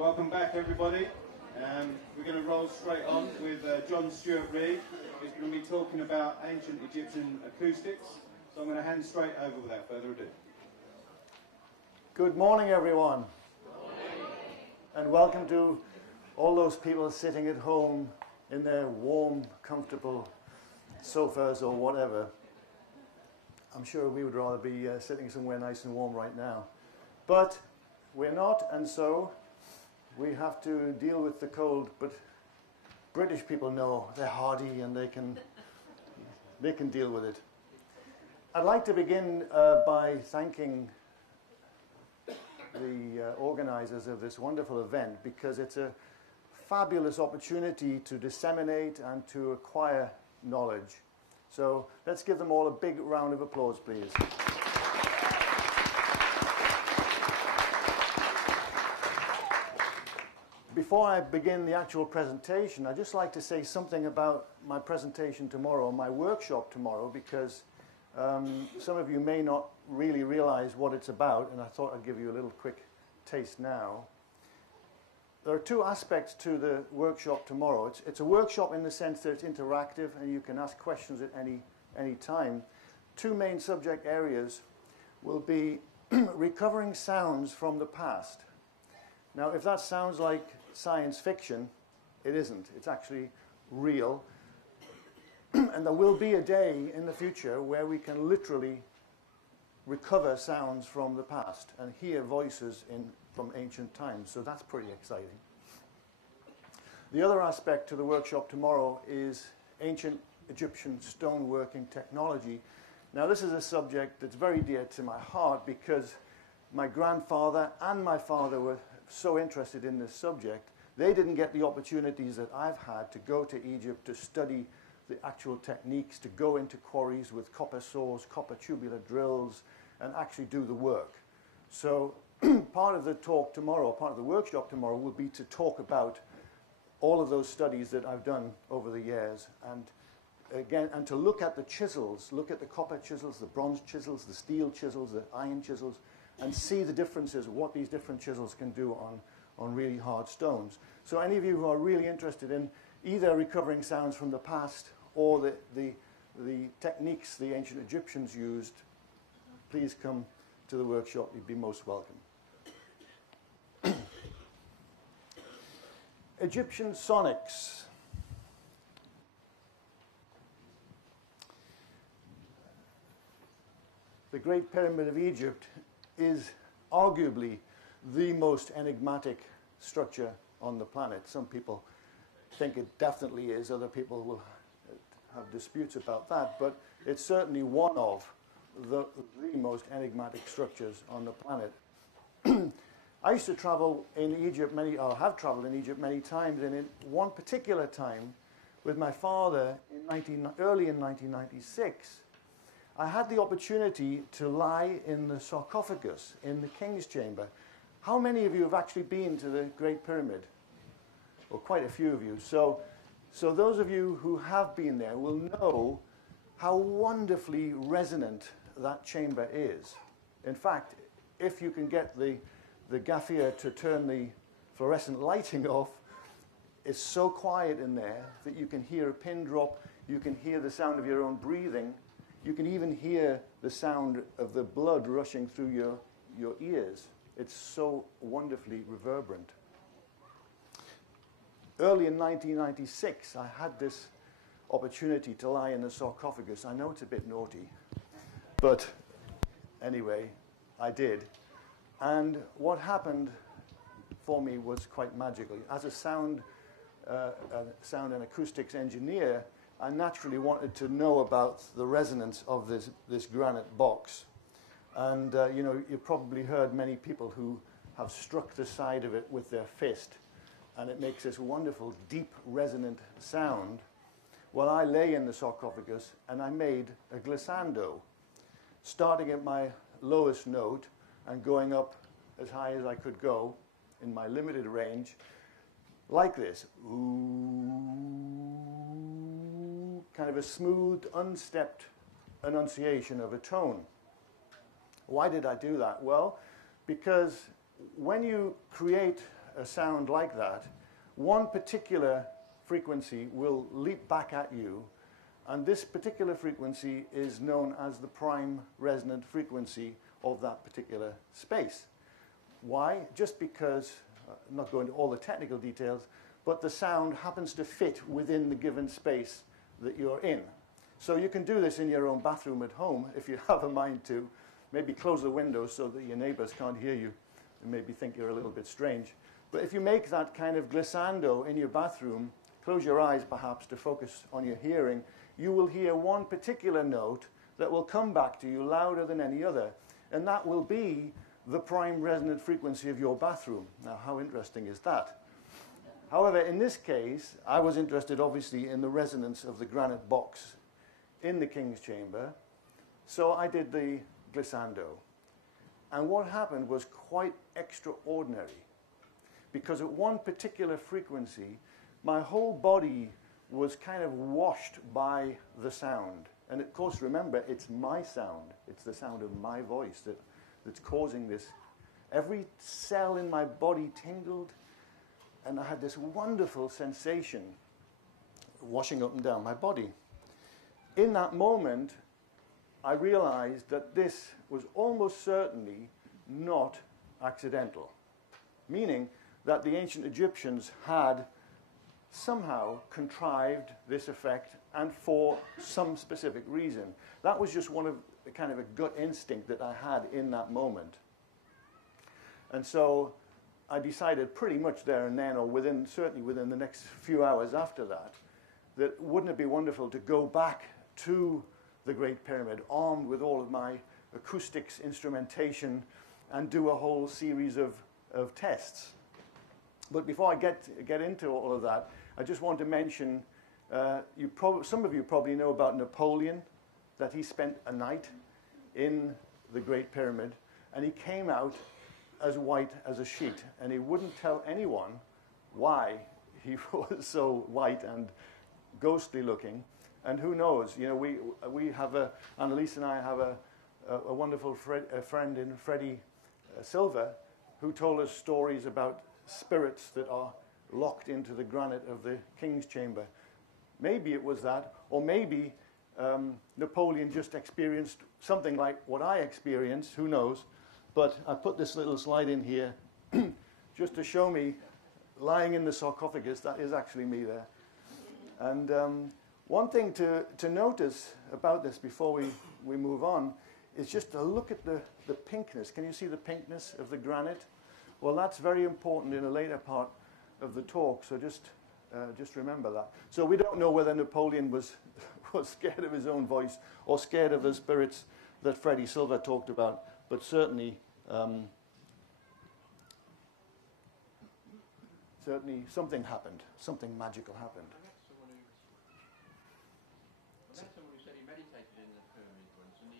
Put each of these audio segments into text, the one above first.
Welcome back, everybody. We're going to roll straight on with John Stuart Reid, who's going to be talking about ancient Egyptian acoustics. So I'm going to hand straight over without further ado. Good morning, everyone. Good morning. And welcome to all those people sitting at home in their warm, comfortable sofas or whatever. I'm sure we would rather be sitting somewhere nice and warm right now. But we're not, and so we have to deal with the cold. But British people know they're hardy and they can deal with it. I'd like to begin by thanking the organizers of this wonderful event, because it's a fabulous opportunity to disseminate and to acquire knowledge. So let's give them all a big round of applause, please. Before I begin the actual presentation, I'd just like to say something about my presentation tomorrow, my workshop tomorrow, because some of you may not really realize what it's about, and I thought I'd give you a little quick taste now. There are two aspects to the workshop tomorrow. It's a workshop in the sense that it's interactive and you can ask questions at any time. Two main subject areas will be recovering sounds from the past. Now, if that sounds like science fiction, it isn't. It's actually real. And there will be a day in the future where we can literally recover sounds from the past and hear voices from ancient times. So that's pretty exciting. The other aspect to the workshop tomorrow is ancient Egyptian stoneworking technology. Now, this is a subject that's very dear to my heart because my grandfather and my father were so interested in this subject. They didn't get the opportunities that I've had to go to Egypt to study the actual techniques, to go into quarries with copper saws, copper tubular drills, and actually do the work. So part of the talk tomorrow, part of the workshop tomorrow, will be to talk about all of those studies that I've done over the years, and again, and to look at the chisels, look at the copper chisels, the bronze chisels, the steel chisels, the iron chisels, and see the differences, what these different chisels can do on really hard stones. So any of you who are really interested in either recovering sounds from the past or the techniques the ancient Egyptians used, please come to the workshop. You'd be most welcome. Egyptian sonics. The Great Pyramid of Egypt is arguably the most enigmatic structure on the planet. Some people think it definitely is. Other people will have disputes about that. But it's certainly one of the most enigmatic structures on the planet. I used to travel in Egypt have traveled in Egypt many times, and in one particular time with my father early in 1996, I had the opportunity to lie in the sarcophagus in the King's Chamber. How many of you have actually been to the Great Pyramid? Well, quite a few of you. So those of you who have been there will know how wonderfully resonant that chamber is. In fact, if you can get the gaffier to turn the fluorescent lighting off, it's so quiet in there that you can hear a pin drop, you can hear the sound of your own breathing, you can even hear the sound of the blood rushing through your ears. It's so wonderfully reverberant. Early in 1996, I had this opportunity to lie in the sarcophagus. I know it's a bit naughty, but anyway, I did. And what happened for me was quite magical. As a sound and acoustics engineer, I naturally wanted to know about the resonance of this granite box. And you've probably heard many people who have struck the side of it with their fist, and it makes this wonderful, deep, resonant sound. Well, I lay in the sarcophagus, and I made a glissando, starting at my lowest note and going up as high as I could go in my limited range, like this. Ooh, kind of a smooth, unstepped enunciation of a tone. Why did I do that? Well, because when you create a sound like that, one particular frequency will leap back at you, and this particular frequency is known as the prime resonant frequency of that particular space. Why? Just because, I'm not going into all the technical details, but the sound happens to fit within the given space that you're in. So you can do this in your own bathroom at home if you have a mind to. Maybe close the windows so that your neighbors can't hear you and maybe think you're a little bit strange. But if you make that kind of glissando in your bathroom, close your eyes perhaps to focus on your hearing, you will hear one particular note that will come back to you louder than any other. And that will be the prime resonant frequency of your bathroom. Now, how interesting is that? However, in this case, I was interested obviously in the resonance of the granite box in the King's Chamber. So I did the glissando. And what happened was quite extraordinary, because at one particular frequency, my whole body was kind of washed by the sound. And of course, remember, it's my sound. It's the sound of my voice that's causing this. Every cell in my body tingled, and I had this wonderful sensation washing up and down my body. In that moment, I realized that this was almost certainly not accidental, meaning that the ancient Egyptians had somehow contrived this effect, and for some specific reason. That was just one of the kind of a gut instinct that I had in that moment. And so I decided pretty much there and then, or certainly within the next few hours after that, that wouldn't it be wonderful to go back to the Great Pyramid armed with all of my acoustics instrumentation and do a whole series of tests. But before I get into all of that, I just want to mention, some of you probably know about Napoleon, that he spent a night in the Great Pyramid, and he came out as white as a sheet, and he wouldn't tell anyone why he was so white and ghostly looking. And who knows, you know, we have Annalise and I have a wonderful friend in Freddie Silver, who told us stories about spirits that are locked into the granite of the King's Chamber. Maybe it was that, or maybe Napoleon just experienced something like what I experienced, who knows. But I put this little slide in here just to show me lying in the sarcophagus. That is actually me there. And one thing to notice about this before we move on is just to look at the pinkness. Can you see the pinkness of the granite? Well, that's very important in a later part of the talk, so just remember that. So we don't know whether Napoleon was scared of his own voice or scared of the spirits that Freddie Silver talked about, but certainly something happened, something magical happened. I met someone who said he meditated in the pyramid once, and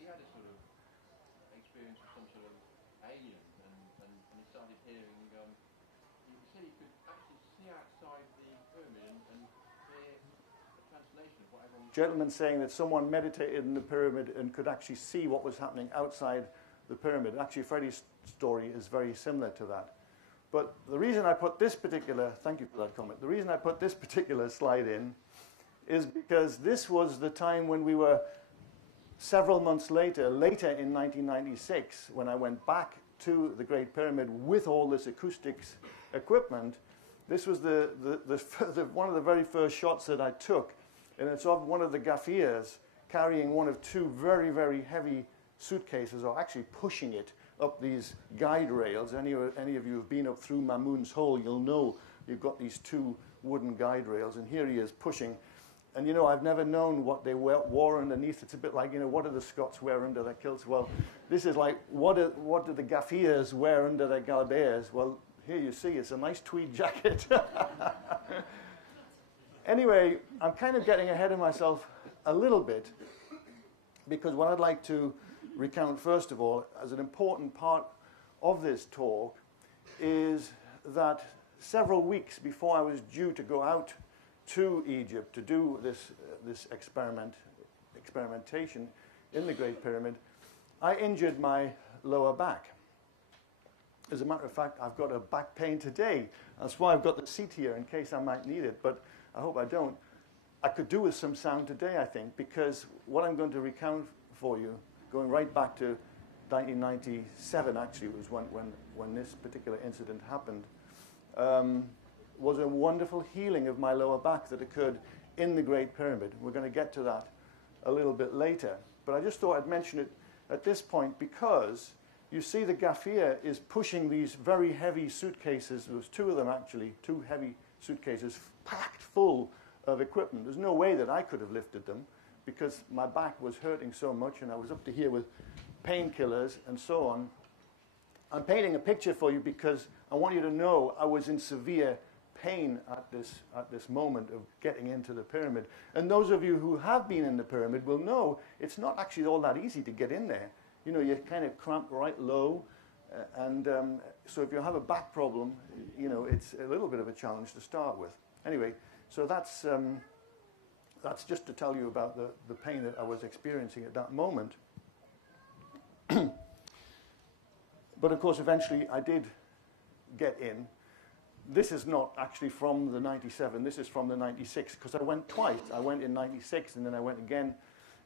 he had a sort of experience with some sort of alien, and he started hearing, he said he could actually see outside the pyramid and hear a translation of what everyone was saying. Gentleman saying that someone meditated in the pyramid and could actually see what was happening outside the pyramid. Actually, Freddie's story is very similar to that. But the reason I put this particular, thank you for that comment, the reason I put this particular slide in is because this was the time when we were several months later in 1996, when I went back to the Great Pyramid with all this acoustics equipment. This was one of the very first shots that I took, and it's of one of the Gaffirs carrying one of two very, very heavy suitcases, or actually pushing it up these guide rails. Any of you who have been up through Mamoun's Hole, you'll know you've got these two wooden guide rails, and here he is pushing. And, you know, I've never known what they wore underneath. It's a bit like, you know, what do the Scots wear under their kilts? Well, this is like, what do the Gaffirs wear under their galbeers? Well, here you see, it's a nice tweed jacket. Anyway, I'm kind of getting ahead of myself a little bit, because what I'd like to recount, first of all, as an important part of this talk, is that several weeks before I was due to go out to Egypt to do this experimentation in the Great Pyramid, I injured my lower back. As a matter of fact, I've got a back pain today. That's why I've got the seat here in case I might need it, but I hope I don't. I could do with some sound today, I think, because what I'm going to recount for you, going right back to 1997, actually, was when this particular incident happened, was a wonderful healing of my lower back that occurred in the Great Pyramid. We're going to get to that a little bit later. But I just thought I'd mention it at this point because you see the Gaffier is pushing these very heavy suitcases. There was two of them, actually, two heavy suitcases packed full of equipment. There's no way that I could have lifted them because my back was hurting so much and I was up to here with painkillers and so on. I'm painting a picture for you because I want you to know I was in severe pain at this moment of getting into the pyramid. And those of you who have been in the pyramid will know it's not actually all that easy to get in there. You know, you're kind of cramped right low. So if you have a back problem, you know, it's a little bit of a challenge to start with. Anyway, so that's just to tell you about the pain that I was experiencing at that moment. But of course, eventually I did get in. This is not actually from the 97, this is from the 96, because I went twice. I went in 96 and then I went again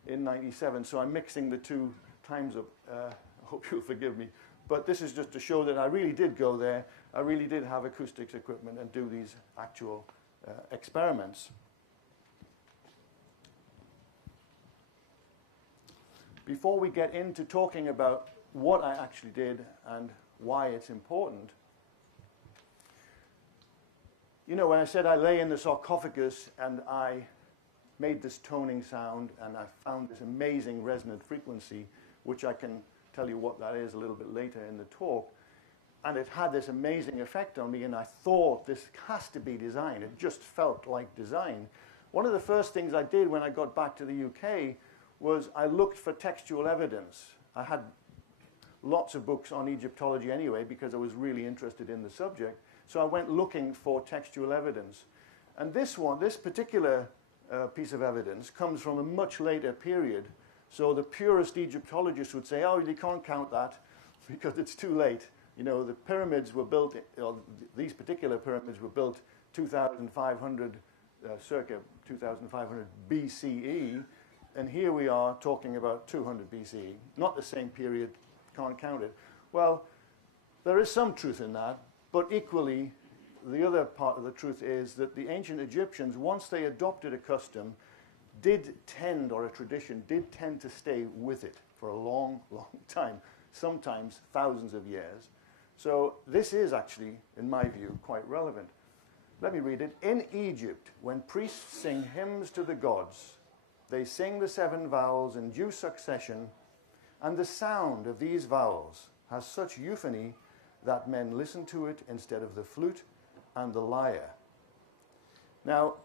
in 97. So I'm mixing the two times up. I hope you'll forgive me. But this is just to show that I really did go there. I really did have acoustics equipment and do these actual experiments. Before we get into talking about what I actually did and why it's important, you know, when I said I lay in the sarcophagus and I made this toning sound and I found this amazing resonant frequency, which I can tell you what that is a little bit later in the talk, and it had this amazing effect on me, and I thought this has to be design. It just felt like design. One of the first things I did when I got back to the UK was I looked for textual evidence. I had lots of books on Egyptology anyway because I was really interested in the subject. So I went looking for textual evidence. And this particular piece of evidence comes from a much later period. So the purist Egyptologists would say, oh, you can't count that because it's too late. You know, the pyramids were built, these particular pyramids were built 2,500, circa 2,500 BCE. And here we are talking about 200 BCE. Not the same period, can't count it. Well, there is some truth in that. But equally, the other part of the truth is that the ancient Egyptians, once they adopted a custom, did tend, or a tradition, did tend to stay with it for a long, long time, sometimes thousands of years. So this is actually, in my view, quite relevant. Let me read it. In Egypt, when priests sing hymns to the gods, they sing the 7 vowels in due succession, and the sound of these vowels has such euphony that men listen to it instead of the flute and the lyre. Now,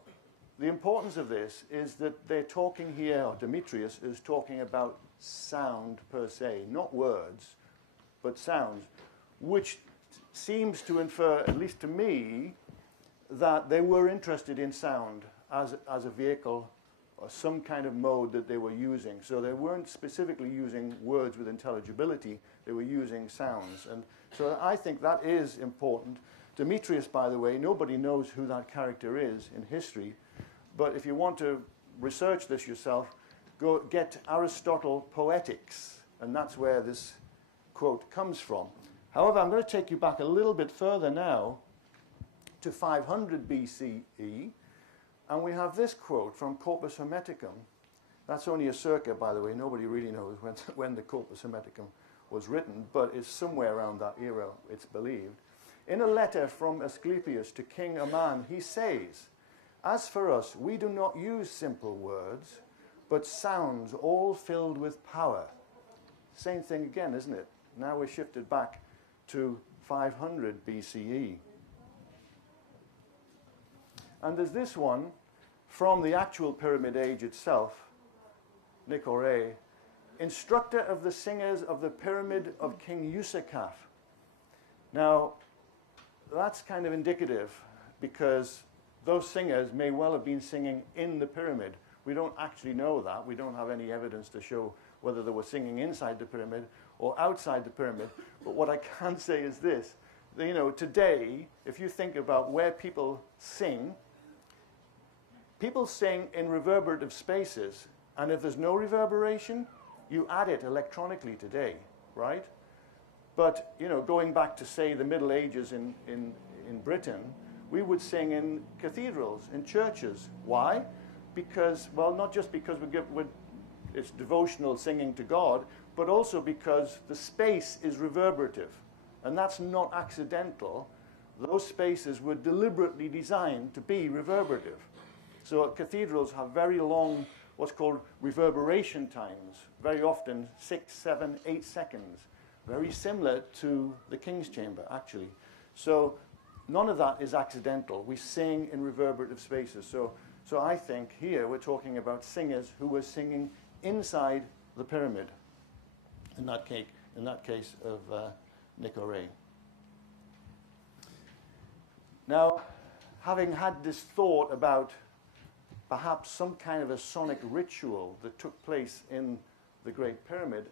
the importance of this is that they're talking here, or Demetrius is talking about sound per se, not words, but sounds, which seems to infer, at least to me, that they were interested in sound as a vehicle or some kind of mode that they were using. So they weren't specifically using words with intelligibility, they were using sounds. And so I think that is important. Demetrius, by the way, nobody knows who that character is in history, but if you want to research this yourself, go get Aristotle Poetics, and that's where this quote comes from. However, I'm going to take you back a little bit further now to 500 BCE, and we have this quote from Corpus Hermeticum. That's only a circa, by the way. Nobody really knows when the Corpus Hermeticum was written, but it's somewhere around that era, it's believed. In a letter from Asclepius to King Aman, he says, "As for us, we do not use simple words, but sounds all filled with power." Same thing again, isn't it? Now we're shifted back to 500 BCE. And there's this one from the actual Pyramid Age itself, Nicoré, instructor of the singers of the Pyramid of King Usakaf. Now, that's kind of indicative because those singers may well have been singing in the pyramid. We don't actually know that. We don't have any evidence to show whether they were singing inside the pyramid or outside the pyramid. But what I can say is this. You know, today, if you think about where people sing in reverberative spaces, and if there's no reverberation, you add it electronically today, right? But, you know, going back to, say, the Middle Ages in Britain, we would sing in cathedrals, in churches. Why? Because, well, not just because it's devotional singing to God, but also because the space is reverberative. And that's not accidental. Those spaces were deliberately designed to be reverberative. So cathedrals have very long, what's called reverberation times, very often 6, 7, 8 seconds. Very similar to the King's Chamber, actually. So none of that is accidental. We sing in reverberative spaces. So I think here we're talking about singers who were singing inside the pyramid, in that case of Nick O'Reilly. Now, having had this thought about perhaps some kind of a sonic ritual that took place in the Great Pyramid,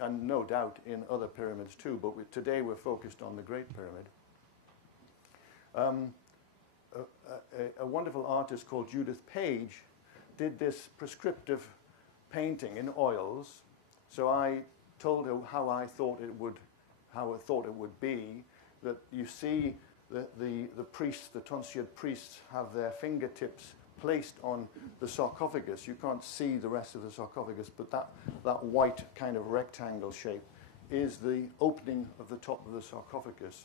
and no doubt in other pyramids too, but today we're focused on the Great Pyramid. A wonderful artist called Judith Page did this prescriptive painting in oils. So I told her how I thought it would be, that you see the priests, the tonsured priests, have their fingertips placed on the sarcophagus. You can't see the rest of the sarcophagus, but that white kind of rectangle shape is the opening of the top of the sarcophagus.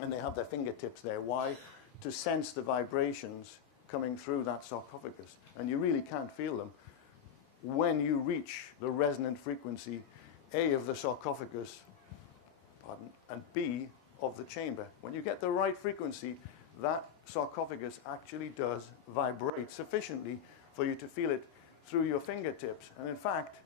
And they have their fingertips there. Why? To sense the vibrations coming through that sarcophagus. And you really can't feel them when you reach the resonant frequency, A, of the sarcophagus, and B, of the chamber. When you get the right frequency, that sarcophagus actually does vibrate sufficiently for you to feel it through your fingertips. And in fact,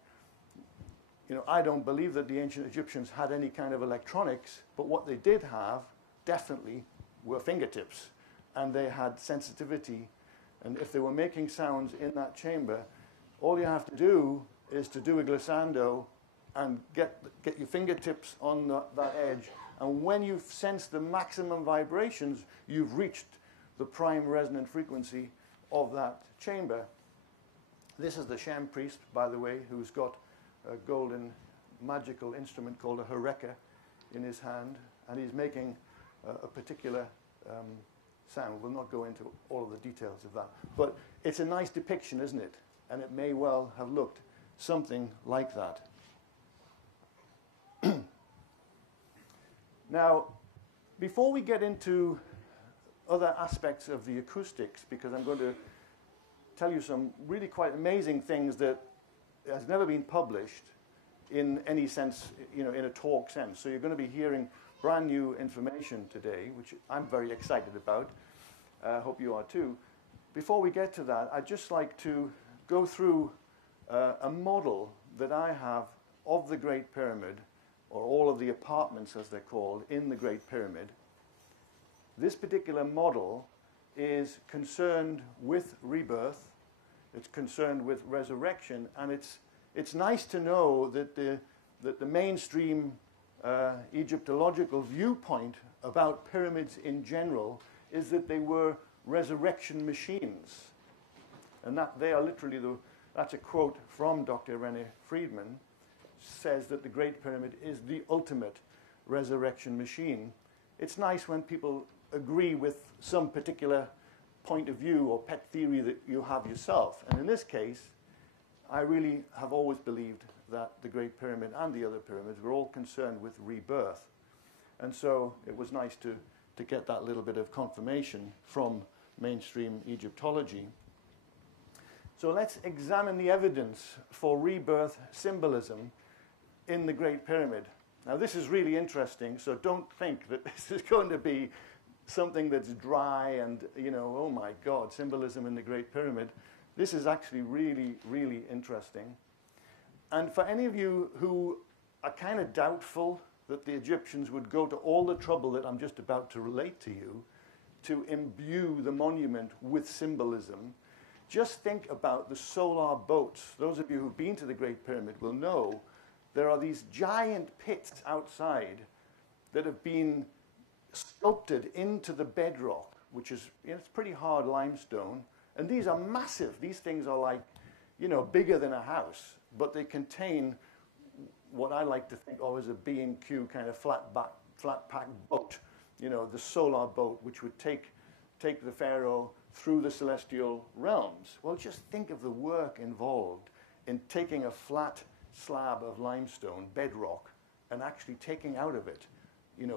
you know, I don't believe that the ancient Egyptians had any kind of electronics, but what they did have definitely were fingertips. And they had sensitivity. And if they were making sounds in that chamber, all you have to do is to do a glissando and get your fingertips on that edge. And when you sense the maximum vibrations, you've reached the prime resonant frequency of that chamber. This is the Shem priest, by the way, who's got a golden magical instrument called a horeka in his hand, and he's making a particular sound. We'll not go into all of the details of that. But it's a nice depiction, isn't it? And it may well have looked something like that. Now, before we get into other aspects of the acoustics, because I'm going to tell you some really quite amazing things that has never been published in any sense, you know, in a talk sense. So you're going to be hearing brand new information today, which I'm very excited about. I hope you are too. Before we get to that, I'd just like to go through a model that I have of the Great Pyramid, or all of the apartments as they're called, in the Great Pyramid. This particular model is concerned with rebirth, it's concerned with resurrection, and it's nice to know that the mainstream Egyptological viewpoint about pyramids in general is that they were resurrection machines. And that they are literally, that's a quote from Dr. René Friedman, says that the Great Pyramid is the ultimate resurrection machine. It's nice when people agree with some particular point of view or pet theory that you have yourself. And in this case, I really have always believed that the Great Pyramid and the other pyramids were all concerned with rebirth. And so it was nice to get that little bit of confirmation from mainstream Egyptology. So let's examine the evidence for rebirth symbolism in the Great Pyramid. Now this is really interesting, so don't think that this is going to be something that's dry and, you know, oh my God, symbolism in the Great Pyramid. This is actually really, really interesting. And for any of you who are kind of doubtful that the Egyptians would go to all the trouble that I'm just about to relate to you to imbue the monument with symbolism, just think about the solar boats. Those of you who've been to the Great Pyramid will know there are these giant pits outside that have been sculpted into the bedrock, which is, it's pretty hard limestone. And these are massive. These things are like, bigger than a house, but they contain what I like to think of as a B&Q kind of flat pack boat, the solar boat, which would take the pharaoh through the celestial realms. Well, just think of the work involved in taking a flat slab of limestone, bedrock, and actually taking out of it,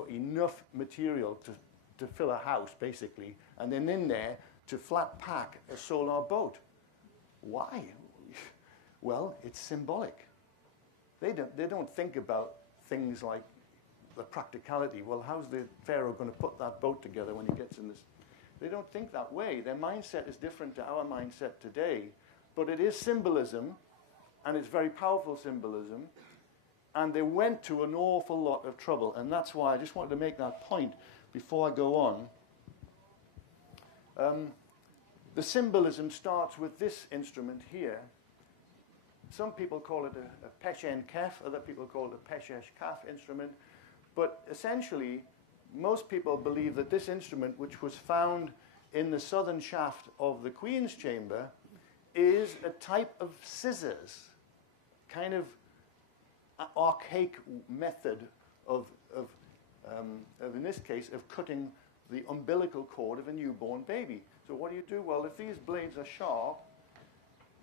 enough material to fill a house, basically, and then in there to flat pack a solar boat. Why? Well, it's symbolic. They don't think about things like the practicality. Well, how's the pharaoh going to put that boat together when he gets in this? They don't think that way. Their mindset is different to our mindset today. But it is symbolism, and it's very powerful symbolism. And they went to an awful lot of trouble. And that's why I just wanted to make that point before I go on. The symbolism starts with this instrument here. Some people call it a peshen kef, other people call it a peshesh kaf instrument. But essentially, most people believe that this instrument, which was found in the southern shaft of the Queen's chamber, is a type of scissors, kind of archaic method of in this case, of cutting the umbilical cord of a newborn baby. So what do? Well, if these blades are sharp,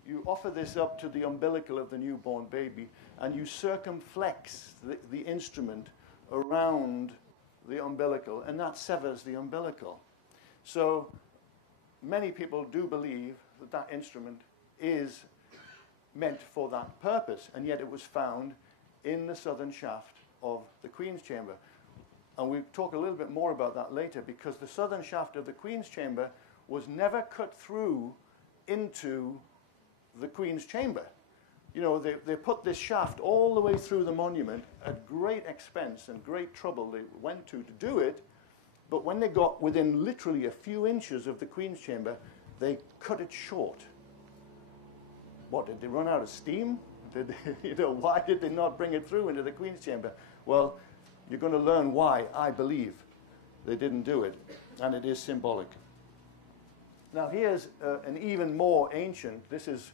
you offer this up to the umbilical of the newborn baby, and you circumflex the instrument around the umbilical, and that severs the umbilical. So many people do believe that that instrument is meant for that purpose, and yet it was found in the southern shaft of the Queen's chamber. And we'll talk a little bit more about that later, because the southern shaft of the Queen's chamber was never cut through into the Queen's chamber. They put this shaft all the way through the monument at great expense and great trouble they went to do it, but when they got within literally a few inches of the Queen's chamber, they cut it short. What, did they run out of steam? Why did they not bring it through into the Queen's chamber? Well, you're going to learn why I believe they didn't do it, and it is symbolic. Now here's an even more ancient, this is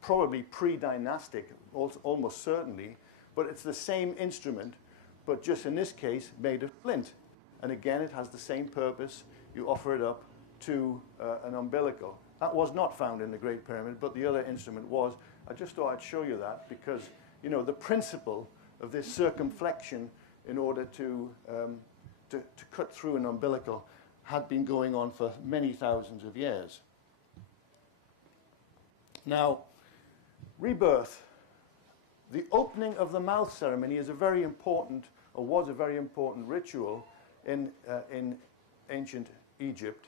probably pre-dynastic, almost certainly, but it's the same instrument, but just in this case made of flint. And again, it has the same purpose. You offer it up to an umbilical. That was not found in the Great Pyramid, but the other instrument was. I just thought I'd show you that because, the principle of this circumflexion in order to cut through an umbilical had been going on for many thousands of years. Now, rebirth, the opening of the mouth ceremony is a very important, or was a very important ritual in ancient Egypt.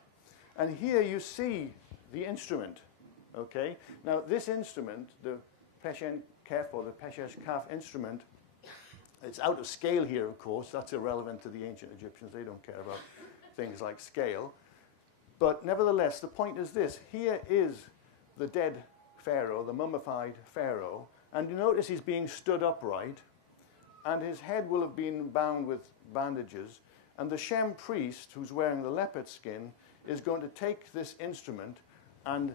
And here you see the instrument, okay? Now, this instrument, the peshen kef or the peshesh kaf instrument, it's out of scale here, of course. That's irrelevant to the ancient Egyptians. They don't care about things like scale. But nevertheless, the point is this. Here is the dead pharaoh, the mummified pharaoh, and you notice he's being stood upright, and his head will have been bound with bandages, and the Shem priest, who's wearing the leopard skin, is going to take this instrument and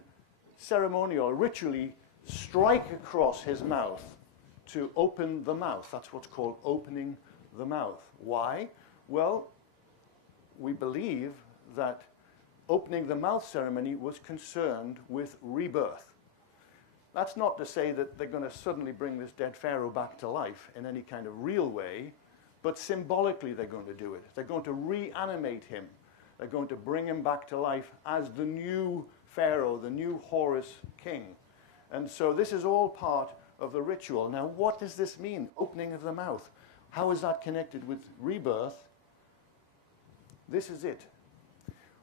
ceremonial, ritually strike across his mouth to open the mouth. That's what's called opening the mouth. Why? Well, we believe that opening the mouth ceremony was concerned with rebirth. That's not to say that they're going to suddenly bring this dead pharaoh back to life in any kind of real way, but symbolically they're going to do it. They're going to reanimate him. They're going to bring him back to life as the new pharaoh, the new Horus king. And so this is all part of the ritual. Now, what does this mean, opening of the mouth? How is that connected with rebirth? This is it.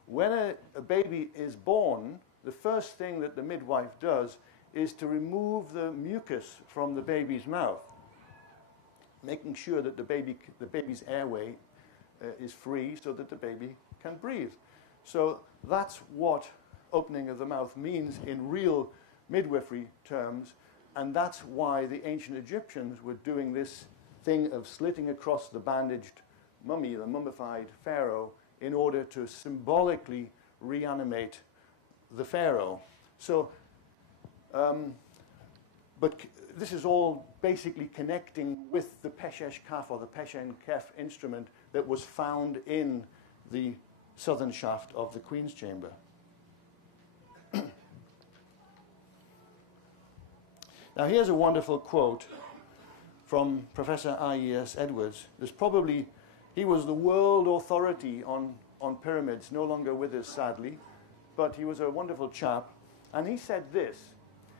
When a baby is born, the first thing that the midwife does is to remove the mucus from the baby's mouth, making sure that the baby's airway is free so that the baby can breathe. So that's what opening of the mouth means in real midwifery terms. And that's why the ancient Egyptians were doing this thing of slitting across the bandaged mummy, the mummified pharaoh, in order to symbolically reanimate the pharaoh. So, but this is all basically connecting with the Peshesh Kaf, or the Peshen Kef instrument that was found in the southern shaft of the Queen's Chamber. Now here's a wonderful quote from Professor I.E.S. Edwards. He was the world authority on pyramids, no longer with us sadly, but he was a wonderful chap. And he said this: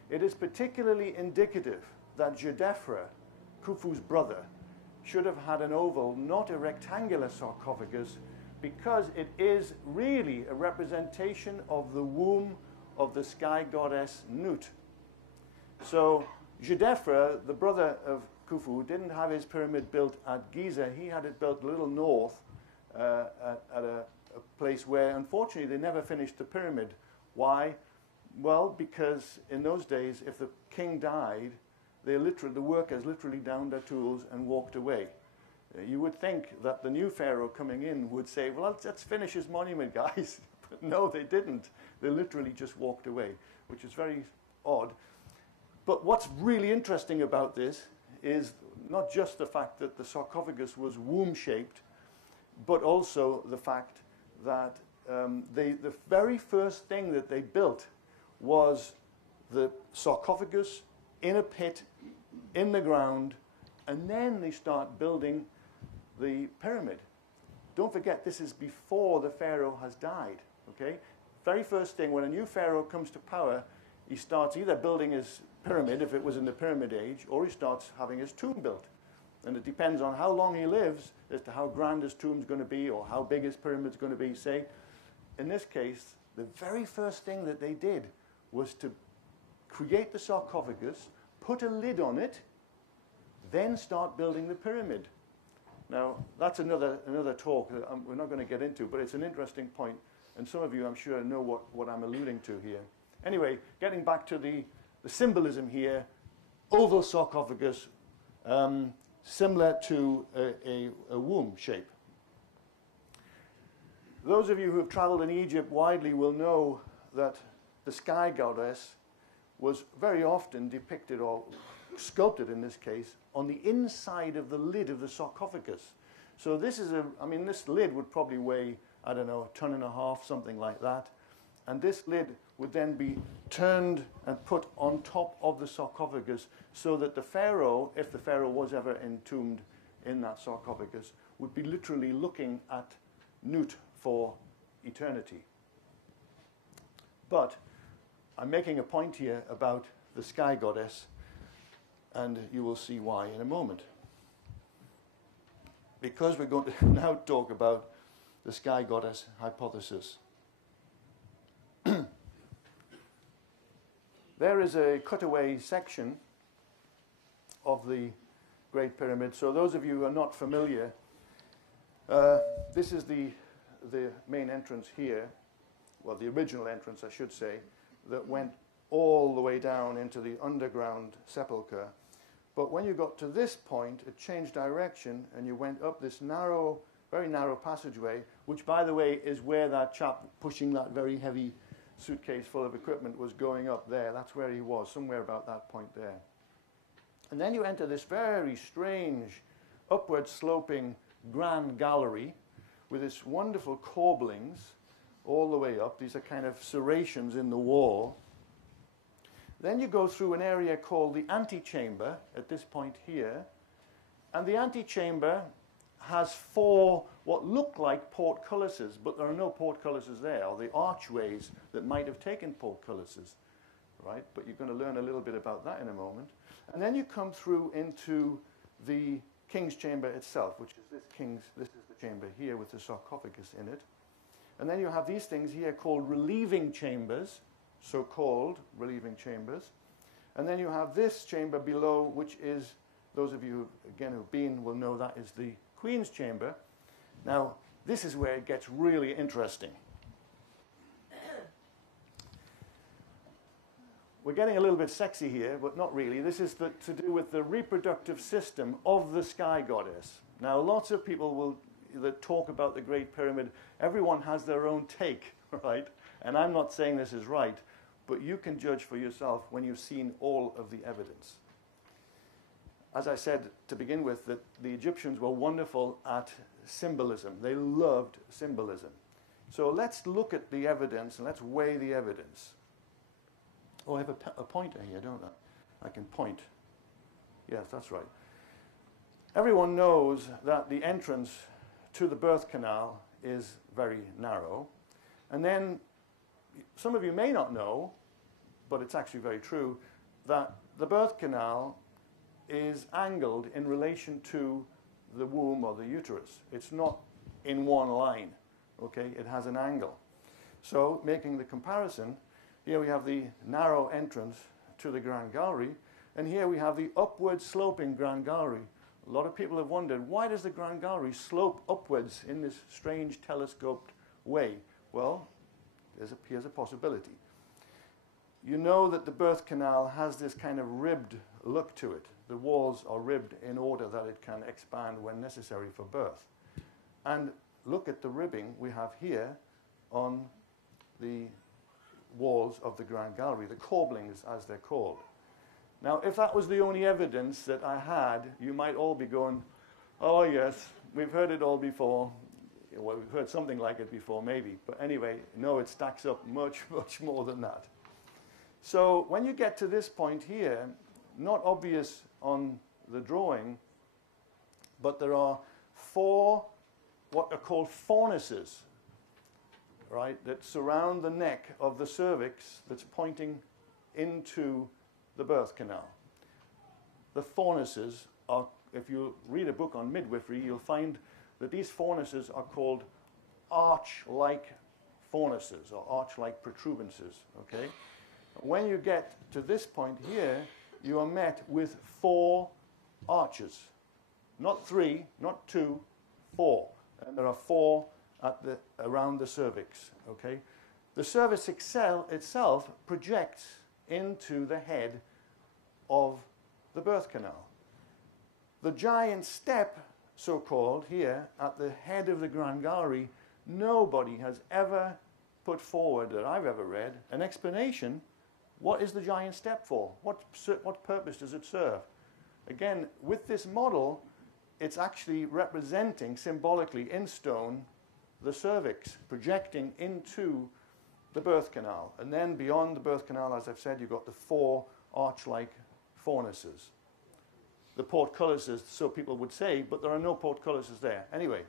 "It is particularly indicative that Djedefre, Khufu's brother, should have had an oval, not a rectangular sarcophagus, because it is really a representation of the womb of the sky goddess Nut." So Djedefre, the brother of Khufu, didn't have his pyramid built at Giza. He had it built a little north at a place where, unfortunately, they never finished the pyramid. Why? Well, because in those days, if the king died, the workers literally downed their tools and walked away. You would think that the new pharaoh coming in would say, well, let's finish his monument, guys. But no, they didn't. They literally just walked away, which is very odd. But what's really interesting about this is not just the fact that the sarcophagus was womb-shaped, but also the fact that the very first thing that they built was the sarcophagus in a pit, in the ground, and then they start building the pyramid. Don't forget, this is before the pharaoh has died, okay? Very first thing, when a new pharaoh comes to power, he starts either building his pyramid, if it was in the pyramid age, or he starts having his tomb built. And it depends on how long he lives as to how grand his tomb's going to be, or how big his pyramid's going to be. Say, in this case, the very first thing that they did was to create the sarcophagus, put a lid on it, then start building the pyramid. Now, that's another talk that we're not going to get into, but it's an interesting point, and some of you, I'm sure, know what I'm alluding to here. Anyway, getting back to the symbolism here, oval sarcophagus, similar to a womb shape. Those of you who have traveled in Egypt widely will know that the sky goddess was very often depicted, or sculpted in this case, on the inside of the lid of the sarcophagus. So this is this lid would probably weigh, I don't know, 1.5 tons, something like that. And this lid would then be turned and put on top of the sarcophagus so that the pharaoh, if the pharaoh was ever entombed in that sarcophagus, would be literally looking at Nut for eternity. But I'm making a point here about the sky goddess, and you will see why in a moment. Because we're going to now talk about the sky goddess hypothesis. There is a cutaway section of the Great Pyramid. So those of you who are not familiar, this is the main entrance here, well, the original entrance, I should say, that went all the way down into the underground sepulchre. But when you got to this point, it changed direction, and you went up this narrow, very narrow passageway, which, by the way, is where that chap pushing that very heavy suitcase full of equipment was going up there. That's where he was, somewhere about that point there. And then you enter this very strange, upward sloping grand gallery with this wonderful corbellings all the way up. These are kind of serrations in the wall. Then you go through an area called the antechamber at this point here. And the antechamber has 4 what look like portcullises, but there are no portcullises there, or the archways that might have taken portcullises, right? But you're going to learn a little bit about that in a moment. And then you come through into the king's chamber itself, which is this is the chamber here with the sarcophagus in it. And then you have these things here called relieving chambers, so-called relieving chambers. And then you have this chamber below, which is, those of you, again, who've been will know that is the Queen's Chamber. Now, this is where it gets really interesting. we're getting a little bit sexy here, but not really. This is to do with the reproductive system of the sky goddess. Now, lots of people that talk about the Great Pyramid, everyone has their own take, right? And I'm not saying this is right, but you can judge for yourself when you've seen all of the evidence. As I said to begin with, that the Egyptians were wonderful at symbolism. They loved symbolism. So let's look at the evidence and let's weigh the evidence. Oh, I have a pointer here, don't I? I can point. Yes, that's right. Everyone knows that the entrance to the birth canal is very narrow. And then some of you may not know, but it's actually very true, that the birth canal is angled in relation to the womb or the uterus. It's not in one line, okay? It has an angle. So, making the comparison, here we have the narrow entrance to the Grand Gallery, and here we have the upward sloping Grand Gallery. A lot of people have wondered, why does the Grand Gallery slope upwards in this strange telescoped way? Well, here's a possibility. You know that the birth canal has this kind of ribbed look to it. The walls are ribbed in order that it can expand when necessary for birth. And look at the ribbing we have here on the walls of the Grand Gallery, the corbellings as they're called. Now, if that was the only evidence that I had, you might all be going, oh yes, we've heard it all before. Well, we've heard something like it before, maybe. But anyway, no, it stacks up much, much more than that. So when you get to this point here, not obvious on the drawing, but there are 4 what are called fornices, right, that surround the neck of the cervix that's pointing into the birth canal. The fornices are, if you read a book on midwifery, you'll find that these fornices are called arch-like fornices or arch-like protuberances, okay? When you get to this point here, you are met with 4 arches. Not 3, not 2, 4. And there are 4 around the cervix, okay? The cervix itself projects into the head of the birth canal. The giant step, so-called, here at the head of the Grand Gallery, nobody has ever put forward, that I've ever read, an explanation. What is the giant step for? What purpose does it serve? Again, with this model, it's actually representing symbolically in stone the cervix projecting into the birth canal. And then beyond the birth canal, as I've said, you've got the 4 arch-like fornices. The portcullises, so people would say, but there are no portcullises there. Anyway,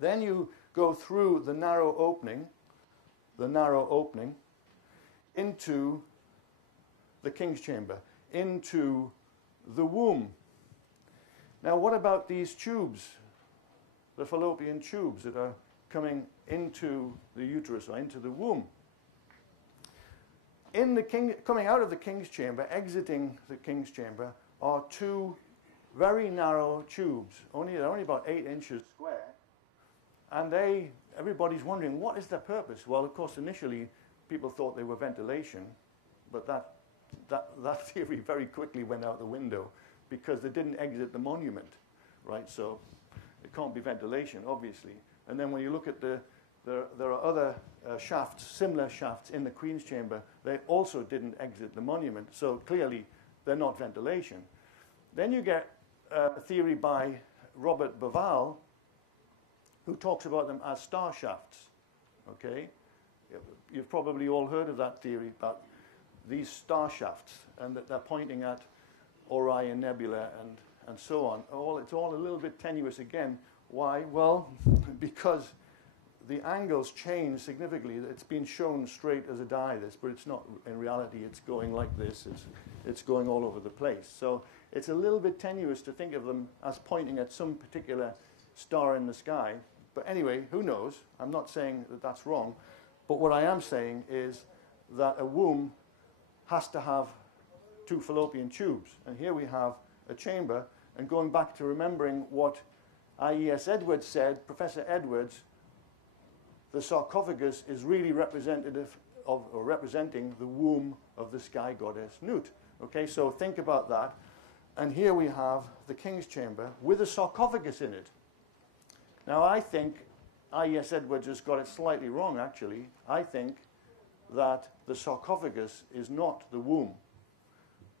then you go through the narrow opening into the king's chamber, into the womb. Now, what about these tubes, the fallopian tubes that are coming into the uterus or into the womb? Coming out of the king's chamber, exiting the king's chamber, are 2 very narrow tubes. They're only about 8 inches square. And everybody's wondering, what is their purpose? Well, of course, initially, people thought they were ventilation, but that theory very quickly went out the window because they didn't exit the monument, right? So it can't be ventilation, obviously. And then when you look at there are other shafts, similar shafts in the Queen's chamber. They also didn't exit the monument, so clearly they're not ventilation. Then you get a theory by Robert Bauval, who talks about them as star shafts, okay? You've probably all heard of that theory about these star shafts, and that they're pointing at Orion Nebula and so on. It's all a little bit tenuous again. Why? Well, because the angles change significantly. It's been shown straight as a die, this, but it's not. In reality, it's going like this. It's going all over the place. So it's a little bit tenuous to think of them as pointing at some particular star in the sky. But anyway, who knows? I'm not saying that that's wrong. But what I am saying is that a womb has to have 2 fallopian tubes. And here we have a chamber. And going back to remembering what I.E.S. Edwards said, Professor Edwards, the sarcophagus is really representative or representing the womb of the sky goddess Nut. Okay, so think about that. And here we have the king's chamber with a sarcophagus in it. Now I think I.E.S. Edwards has got it slightly wrong, actually. I think that the sarcophagus is not the womb.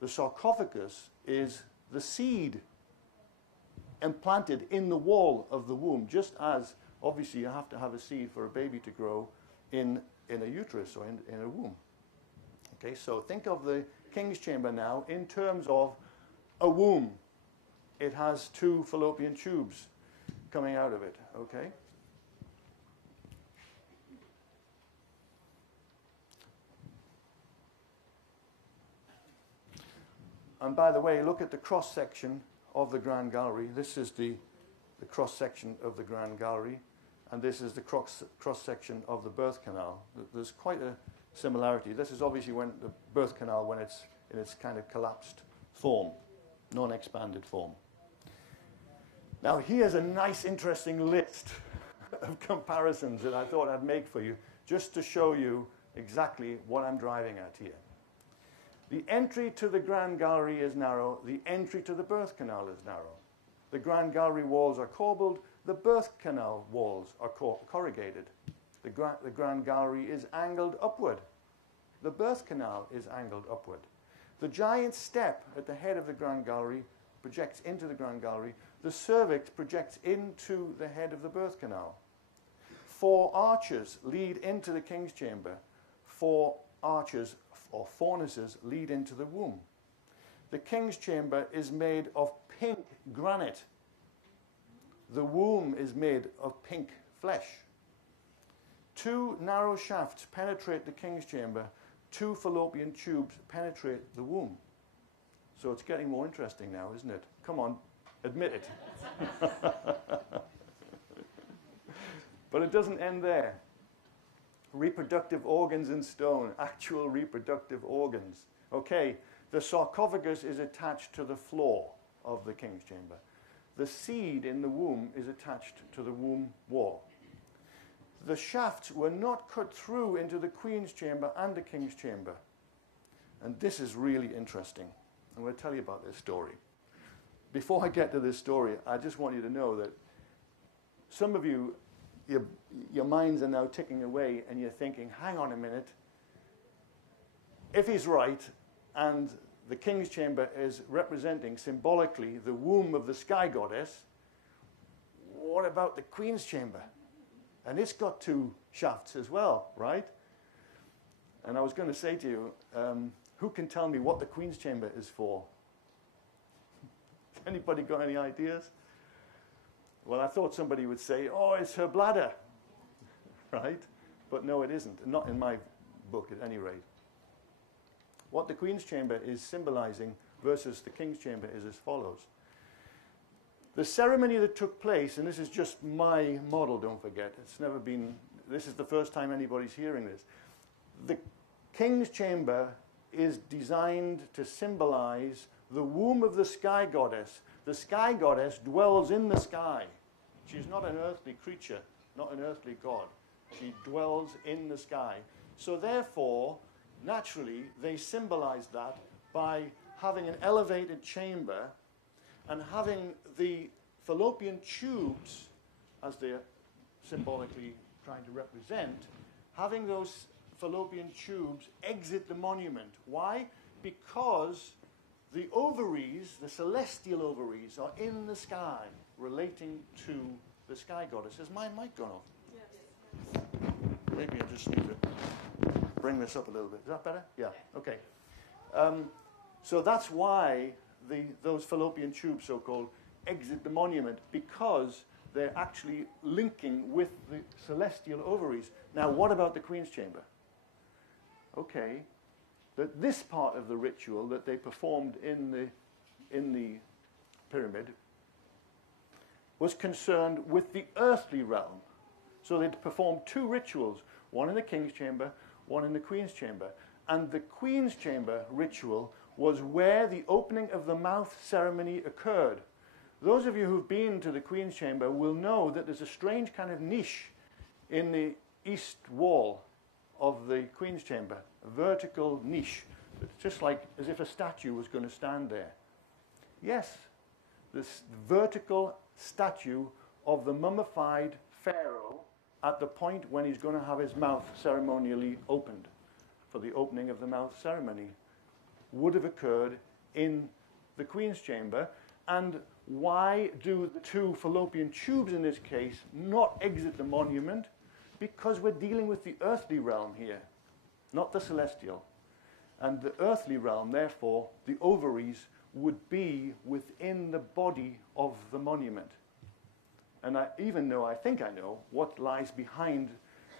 The sarcophagus is the seed implanted in the wall of the womb, just as obviously you have to have a seed for a baby to grow in a uterus or in a womb. Okay, so think of the king's chamber now in terms of a womb. It has two fallopian tubes coming out of it, okay? And by the way, look at the cross-section of the Grand Gallery. This is the cross-section of the Grand Gallery, and this is the cross-section of the birth canal. There's quite a similarity. This is obviously when the birth canal, when it's in its kind of collapsed form, non-expanded form. Now here's a nice, interesting list of comparisons that I thought I'd make for you, just to show you exactly what I'm driving at here. The entry to the Grand Gallery is narrow. The entry to the birth canal is narrow. The Grand Gallery walls are corbelled. The birth canal walls are corrugated. The Grand Gallery is angled upward. The birth canal is angled upward. The giant step at the head of the Grand Gallery projects into the Grand Gallery. The cervix projects into the head of the birth canal. 4 arches lead into the king's chamber. 4 arches or fornices lead into the womb. The king's chamber is made of pink granite. The womb is made of pink flesh. 2 narrow shafts penetrate the king's chamber. 2 fallopian tubes penetrate the womb. So it's getting more interesting now, isn't it? Come on, admit it. But it doesn't end there. Reproductive organs in stone, actual reproductive organs. Okay, the sarcophagus is attached to the floor of the king's chamber. The seed in the womb is attached to the womb wall. The shafts were not cut through into the queen's chamber and the king's chamber. And this is really interesting. I'm going to tell you about this story. Before I get to this story, I just want you to know that some of you, your minds are now ticking away and you're thinking, hang on a minute, if he's right and the king's chamber is representing symbolically the womb of the sky goddess, what about the queen's chamber? And it's got 2 shafts as well, right? And I was going to say to you, who can tell me what the queen's chamber is for? Anybody got any ideas? Well, I thought somebody would say, oh, it's her bladder, right? But no, it isn't, not in my book at any rate. What the queen's chamber is symbolizing versus the king's chamber is as follows. The ceremony that took place, and this is just my model, don't forget, it's never been, this is the first time anybody's hearing this. The king's chamber is designed to symbolize the womb of the sky goddess. The sky goddess dwells in the sky. She's not an earthly creature, not an earthly god. She dwells in the sky. So therefore, naturally, they symbolize that by having an elevated chamber and having the fallopian tubes, as they're symbolically trying to represent, having those fallopian tubes exit the monument. Why? Because the ovaries, the celestial ovaries, are in the sky, relating to the sky goddess. Has my mic gone off? Yes. Maybe I just need to bring this up a little bit. Is that better? Yeah. Okay. So that's why those fallopian tubes, so-called, exit the monument, because they're actually linking with the celestial ovaries. Now, what about the queen's chamber? Okay, that this part of the ritual that they performed in the pyramid was concerned with the earthly realm. So they'd performed 2 rituals, one in the king's chamber, one in the queen's chamber. And the queen's chamber ritual was where the opening of the mouth ceremony occurred. Those of you who've been to the queen's chamber will know that there's a strange kind of niche in the east wall of the Queen's Chamber, a vertical niche. It's just like as if a statue was going to stand there. Yes, this vertical statue of the mummified pharaoh at the point when he's going to have his mouth ceremonially opened, for the opening of the mouth ceremony, would have occurred in the Queen's Chamber. And why do the two fallopian tubes in this case not exit the monument? Because we're dealing with the earthly realm here, not the celestial. And the earthly realm, therefore, the ovaries would be within the body of the monument. And I think I know what lies behind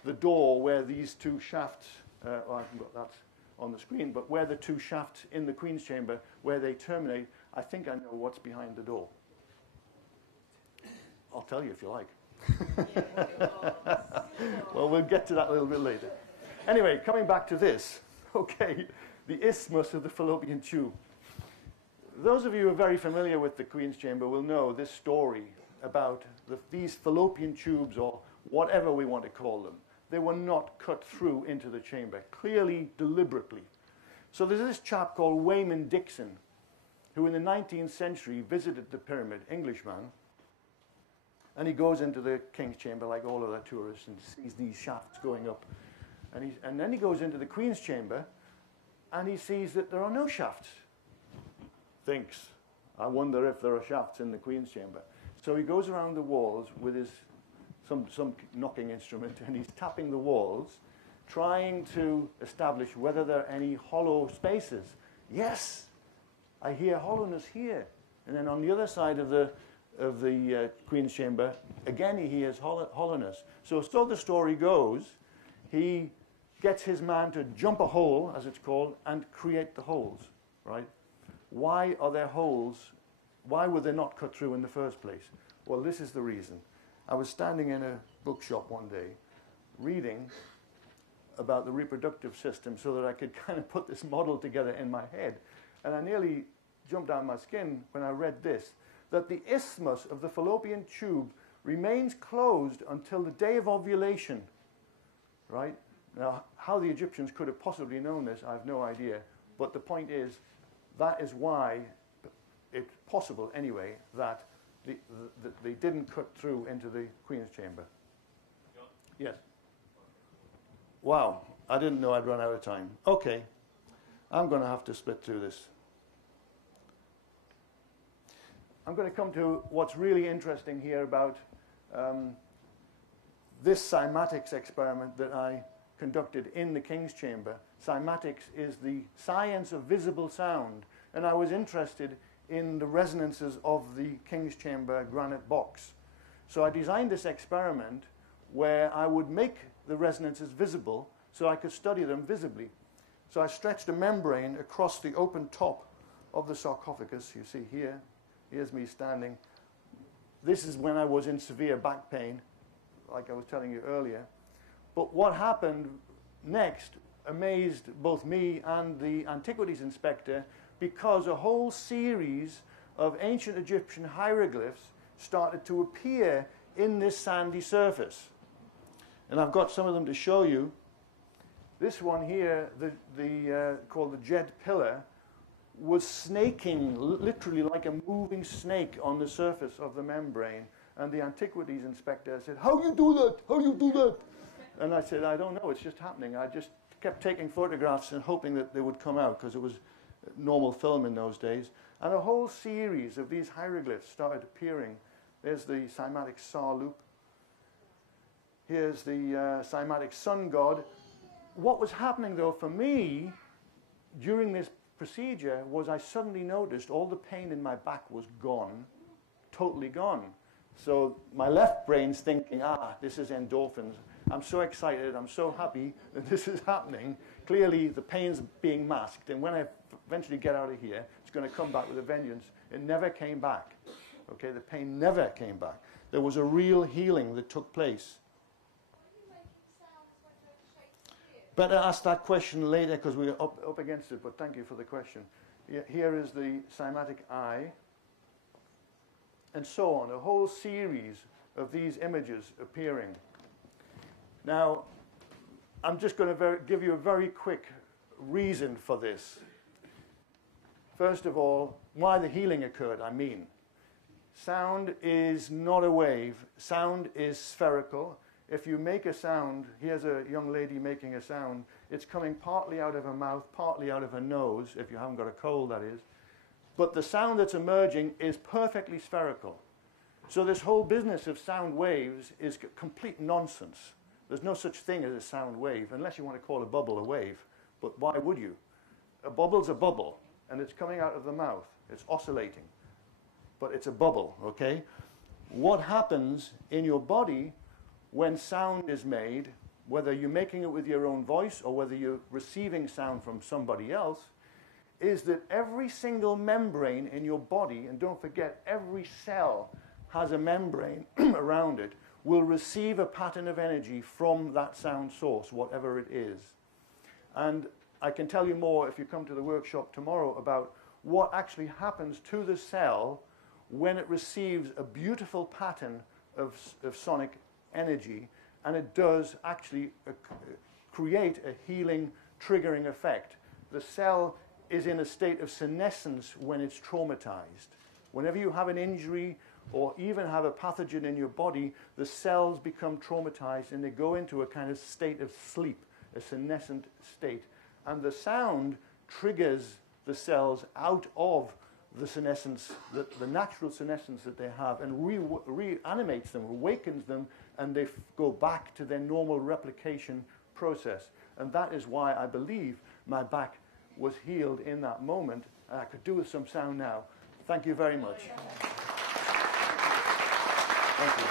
the door where these two shafts, I haven't got that on the screen, but where the two shafts in the Queen's Chamber, where they terminate, I think I know what's behind the door. I'll tell you if you like. Well, we'll get to that a little bit later. Anyway, coming back to this, okay, the isthmus of the fallopian tube. Those of you who are very familiar with the Queen's Chamber will know this story about these fallopian tubes, or whatever we want to call them. They were not cut through into the chamber, clearly, deliberately. So there's this chap called Wayman Dixon, who in the 19th century visited the pyramid, Englishman, and he goes into the King's Chamber like all other tourists and sees these shafts going up. And then he goes into the Queen's Chamber and he sees that there are no shafts. Thinks, I wonder if there are shafts in the Queen's Chamber. So he goes around the walls with his some knocking instrument, and he's tapping the walls, trying to establish whether there are any hollow spaces. Yes, I hear hollowness here. And then on the other side of the Queen's Chamber, again he hears hollowness. So the story goes, he gets his man to jump a hole, as it's called, and create the holes, right? Why are there holes? Why were they not cut through in the first place? Well, this is the reason. I was standing in a bookshop one day, reading about the reproductive system so that I could kind of put this model together in my head. And I nearly jumped out of my skin when I read this, that the isthmus of the fallopian tube remains closed until the day of ovulation, right? Now, how the Egyptians could have possibly known this, I have no idea. But the point is, that is why it's possible, anyway, that they didn't cut through into the Queen's Chamber. Yes. Wow, I didn't know I'd run out of time. Okay, I'm going to have to split through this. I'm going to come to what's really interesting here about this cymatics experiment that I conducted in the King's Chamber. Cymatics is the science of visible sound, and I was interested in the resonances of the King's Chamber granite box. So I designed this experiment where I would make the resonances visible so I could study them visibly. So I stretched a membrane across the open top of the sarcophagus. You see here, here's me standing. This is when I was in severe back pain, like I was telling you earlier. But what happened next amazed both me and the antiquities inspector, because a whole series of ancient Egyptian hieroglyphs started to appear in this sandy surface. And I've got some of them to show you. This one here, called the Jed pillar, was snaking, literally like a moving snake on the surface of the membrane. And the antiquities inspector said, "How you do that? How you do that?" And I said, "I don't know, it's just happening." I just kept taking photographs and hoping that they would come out, because it was normal film in those days. And a whole series of these hieroglyphs started appearing. There's the cymatic Sa loop. Here's the cymatic sun god. What was happening, though, for me during this procedure was I suddenly noticed all the pain in my back was gone, totally gone. So my left brain's thinking, this is endorphins. I'm so excited, I'm so happy that this is happening. Clearly, the pain's being masked, and when I eventually get out of here, it's going to come back with a vengeance. It never came back. Okay, the pain never came back. There was a real healing that took place. Better ask that question later, because we're up against it, but thank you for the question. Here is the cymatic eye, and so on, a whole series of these images appearing. Now, I'm just going to give you a very quick reason for this. First of all, why the healing occurred, I mean. Sound is not a wave. Sound is spherical. If you make a sound, here's a young lady making a sound, it's coming partly out of her mouth, partly out of her nose, if you haven't got a cold, that is. But the sound that's emerging is perfectly spherical. So this whole business of sound waves is complete nonsense. There's no such thing as a sound wave, unless you want to call a bubble a wave. But why would you? A bubble's a bubble, and it's coming out of the mouth. It's oscillating. But it's a bubble, okay? What happens in your body when sound is made, whether you're making it with your own voice or whether you're receiving sound from somebody else, is that every single membrane in your body, and don't forget, every cell has a membrane around it, will receive a pattern of energy from that sound source, whatever it is. And I can tell you more if you come to the workshop tomorrow about what actually happens to the cell when it receives a beautiful pattern of sonic energy, and it does actually create a healing, triggering effect. The cell is in a state of senescence when it's traumatized. Whenever you have an injury or even have a pathogen in your body, the cells become traumatized and they go into a kind of state of sleep, a senescent state. And the sound triggers the cells out of the senescence, the natural senescence that they have, and reanimates them, awakens them, and they go back to their normal replication process. And that is why I believe my back was healed in that moment, and I could do with some sound now. Thank you very much. Thank you.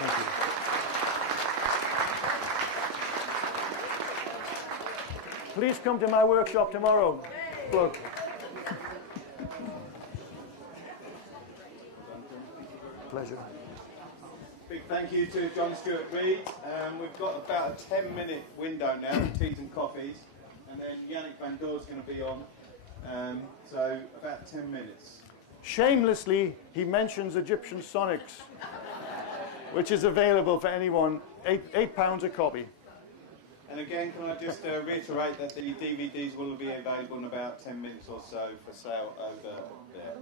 Thank you. Please come to my workshop tomorrow. Look. Pleasure. Big thank you to John Stuart Reid. We've got about a 10-minute window now for teas and coffees, and then Yannick Van Door's going to be on. So about 10 minutes. Shamelessly, he mentions Egyptian Sonics, which is available for anyone, £8 a copy. And again, can I just reiterate that the DVDs will be available in about 10 minutes or so for sale over there.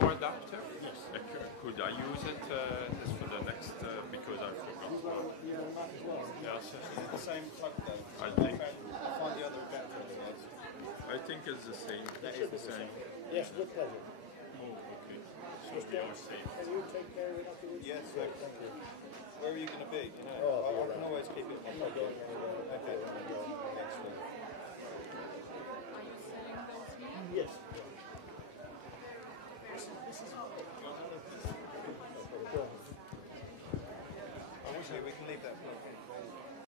Your adapter? Yes. Could I use it just for the next, because I forgot. Yes. It's the same plug though. I think. I'll find the other adapter otherwise. I think it's the same. That is the same. Yes, with pleasure. Oh, okay. So we are safe. Can you take care of it afterwards? Yes, Thank you. Where are you going to be? You know, I can always keep it on. Okay. Excellent. Yes. Obviously, we can leave that plug.